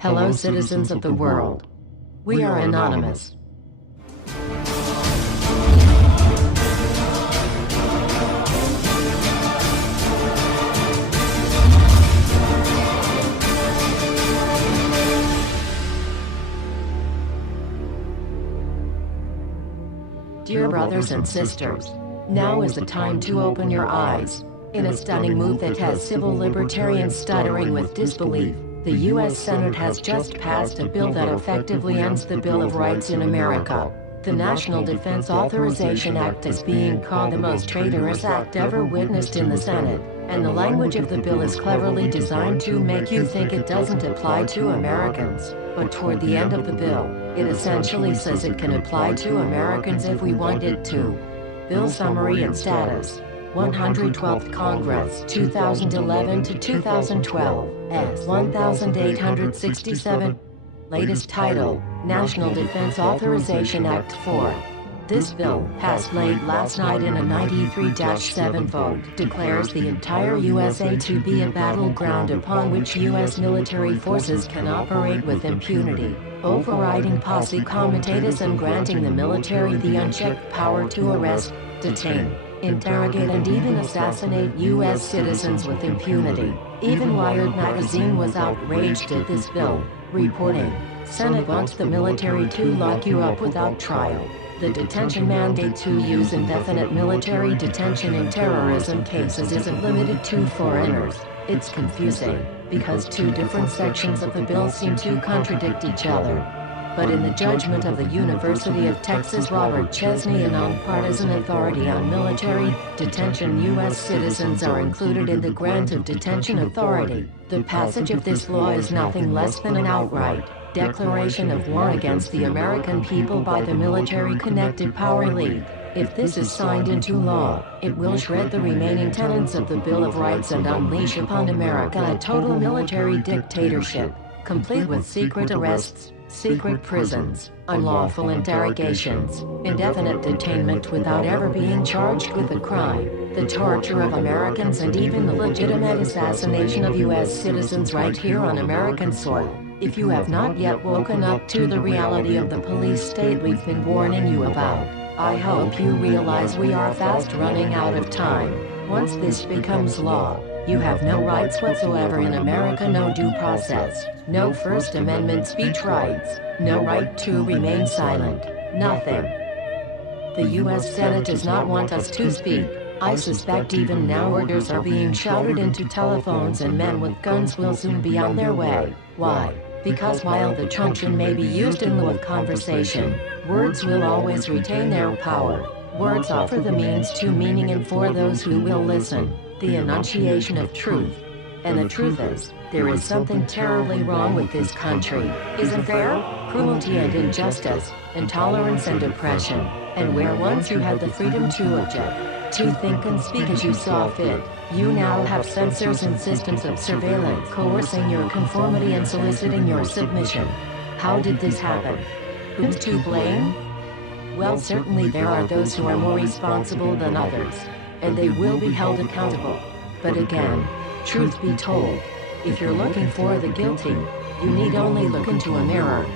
Hello, citizens of the world. We are anonymous. Dear brothers and sisters, now is the time to open your eyes. In a stunning move that has civil libertarians stuttering with disbelief, the U.S. Senate has just passed a bill that effectively ends the Bill of Rights in America. The National Defense Authorization Act is being called the most traitorous act ever witnessed in the Senate, and the language of the bill is cleverly designed to make you think it doesn't apply to Americans. But toward the end of the bill, it essentially says it can apply to Americans if we want it to. Bill summary and status. 112th Congress, 2011 to 2012, S. 1867. Latest title, National Defense Authorization Act 4. This bill, passed late last night in a 93-7 vote, declares the entire USA to be a battleground upon which U.S. military forces can operate with impunity, overriding Posse Comitatus and granting the military the unchecked power to arrest, detain, interrogate and even assassinate U.S. citizens with impunity. Even Wired magazine was outraged at this bill, reporting, "Senate wants the military to lock you up without trial." The detention mandate to use indefinite military detention in terrorism cases isn't limited to foreigners. It's confusing, because two different sections of the bill seem to contradict each other. But in the judgment of the University of Texas Robert Chesney, a nonpartisan authority on military detention, U.S. citizens are included in the grant of detention authority. The passage of this law is nothing less than an outright declaration of war against the American people by the military-connected power elite. If this is signed into law, it will shred the remaining tenets of the Bill of Rights and unleash upon America a total military dictatorship, complete with secret arrests, secret prisons, unlawful interrogations, indefinite detainment without ever being charged with a crime, the torture of Americans and even the legitimate assassination of U.S. citizens right here on American soil. If you have not yet woken up to the reality of the police state we've been warning you about, I hope you realize we are fast running out of time. Once this becomes law, you have no rights whatsoever in America, no due process, no First Amendment speech rights, no right to remain silent, nothing. The U.S. Senate does not want us to speak. I suspect even now orders are being shouted into telephones and men with guns will soon be on their way. Why? Because while the truncheon may be used in lieu of conversation, words will always retain their power. Words offer the means to meaning, and for those who will listen, the enunciation of truth. And the truth is, there is something terribly wrong with this country, isn't there? Cruelty and injustice, intolerance and oppression, and where once you had the freedom to object, to think and speak as you saw fit, you now have censors and systems of surveillance coercing your conformity and soliciting your submission. How did this happen? Who's to blame? Well, certainly there are those who are more responsible than others, and they will be held accountable. But again, truth be told, if you're looking for the guilty, you need only look into a mirror.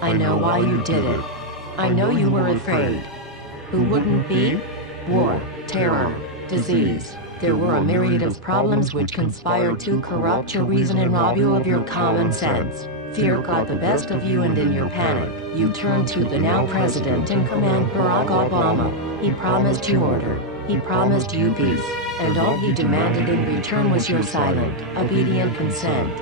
I know why you did it. I know you were afraid. Who wouldn't be? War, terror, disease. There were a myriad of problems which conspired to corrupt your reason and rob you of your common sense. Fear got the best of you, and in your panic, you turned to the now president in command, Barack Obama. He promised you order. He promised you peace. And all he demanded in return was your silent, obedient consent.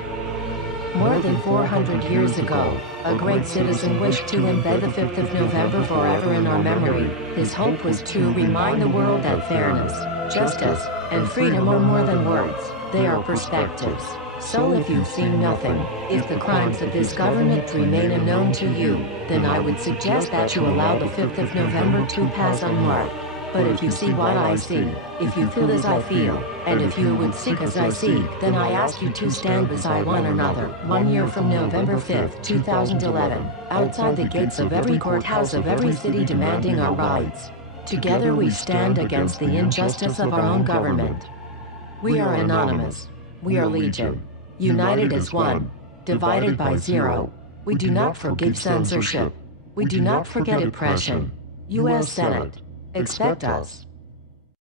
More than 400 years ago, a great citizen wished to embed the 5th of November forever in our memory. His hope was to remind the world that fairness, justice, and freedom are more than words, they are perspectives. So if you've seen nothing, if the crimes of this government remain unknown to you, then I would suggest that you allow the 5th of November to pass unmarked. But if you see what I see, if you feel as I feel, and if you would seek as I seek, then I ask you to stand beside one another, 1 year from November 5th, 2011, outside the gates of every courthouse of every city demanding our rights. Together we stand against the injustice of our own government. We are anonymous. We are legion. United as one. divided by 0. We do not forgive censorship. We do not forget oppression. U.S. Senate. Expect us.